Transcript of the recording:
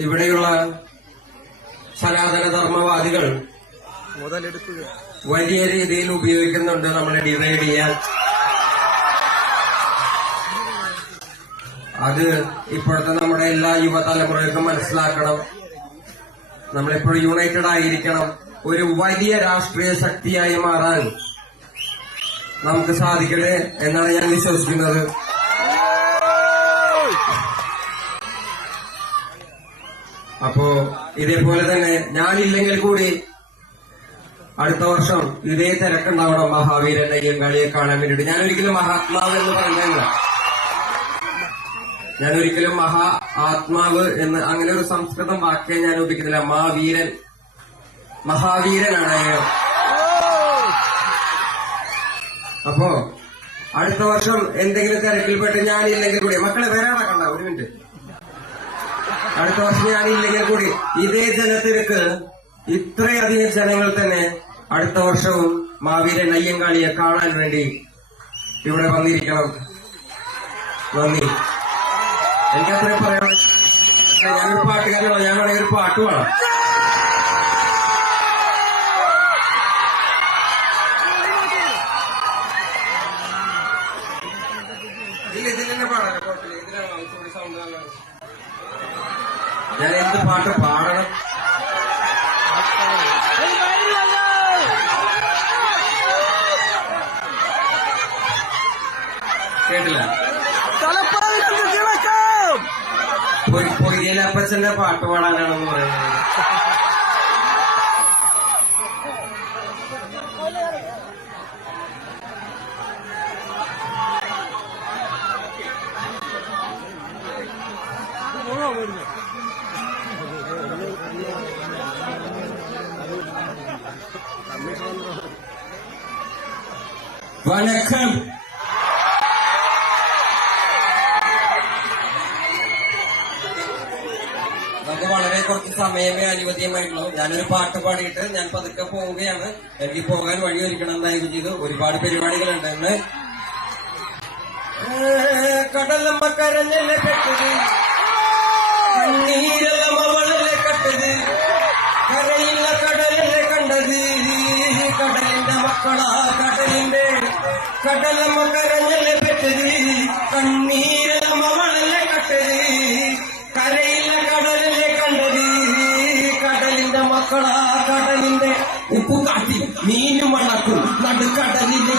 ഇവിടെയുള്ള സനാതന ധർമ്മവാദികൾ വലിയ രീതിയിൽ ഉപയോഗിക്കുന്നുണ്ട് നമ്മളെ ഡിവൈഡ് ചെയ്യാൻ. അത് ഇപ്പോഴത്തെ നമ്മുടെ എല്ലാ യുവതലമുറയ്ക്കും മനസ്സിലാക്കണം. നമ്മളെപ്പോഴും യുണൈറ്റഡ് ആയിരിക്കണം. ഒരു വലിയ രാഷ്ട്രീയ ശക്തിയായി മാറാൻ നമുക്ക് സാധിക്കട്ടെ എന്നാണ് ഞാൻ വിശ്വസിക്കുന്നത്. അപ്പോ ഇതേപോലെ തന്നെ ഞാനില്ലെങ്കിൽ കൂടി അടുത്ത വർഷം ഇതേ തിരക്കുണ്ടാവണം മഹാവീരൻ അയ്യങ്കാളിയെ കാണാൻ വേണ്ടിയിട്ട്. ഞാനൊരിക്കലും മഹാത്മാവ് എന്ന് പറഞ്ഞല്ല, ഞാനൊരിക്കലും മഹാ ആത്മാവ് എന്ന് അങ്ങനെ ഒരു സംസ്കൃതം വാക്കേ ഞാൻ ഉപയോഗിക്കുന്നില്ല. മഹാവീരനാണ് അയാൾ. അപ്പോ അടുത്ത വർഷം എന്തെങ്കിലും തിരക്കിൽപ്പെട്ട് ഞാനില്ലെങ്കിൽ കൂടി, മക്കളെ വരാടക്കണ്ട, ഒരു മിനിറ്റ്. അടുത്ത വർഷം ഞാനില്ലെങ്കിൽ കൂടി ഇതേ ജനത്തിരക്ക് ഇത്രയധികം ജനങ്ങൾ തന്നെ അടുത്ത വർഷവും മഹാവീരൻ അയ്യങ്കാളിയെ കാണാൻ വേണ്ടി ഇവിടെ വന്നിരിക്കണം. നന്ദി. എനിക്കത്രയും പറയാം. ഞാനൊരു പാട്ടുകാരനോ, ഞാനാണെങ്കിൽ ഒരു പാട്ട് വേണം. ഇതിലെന്നെ പാടാം, കുഴപ്പമില്ല. ഇതിലാണ് സൗണ്ട് നല്ലത്. ഞാൻ എന്ത് പാട്ട് പാടണം? കേട്ടില്ല. പൊയ്യലപ്പച്ചന്റെ പാട്ട് പാടാനാണെന്ന് പറയുന്നത്. വണക്കം. നമുക്ക് വളരെ കുറച്ച് സമയമേ അനുവദീയമായിട്ടുള്ളൂ. ഞാനൊരു പാട്ട് പാടിയിട്ട് ഞാൻ പതുക്കെ പോവുകയാണ്. എനിക്ക് പോകാൻ വഴിയൊരുക്കണം എന്നായിരുന്നു ചെയ്ത്. ഒരുപാട് പരിപാടികളുണ്ടെന്ന്. കടലമ്മ കരഞ്ഞല്ലേ കെട്ടത്, കണ്ണീരല്ലമ്മ വളല്ലേ കട്ടത്, കരയില്ല കടലല്ലേ കണ്ടത്, കടലിന്റെ മക്കളാ കടലിന്റെ, കടലമ്മ കരഞ്ഞല്ലേ പെട്ടത്, കണ്ണീരല്ലമ്മ വളല്ലേ കട്ടത്, കരയില്ല കടലല്ലേ കണ്ടത്, കടലിന്റെ മക്കളാ കടലിന്റെ, ഉപ്പുകാട്ടി മീനും മണക്കും നടുക്കടലിന്റെ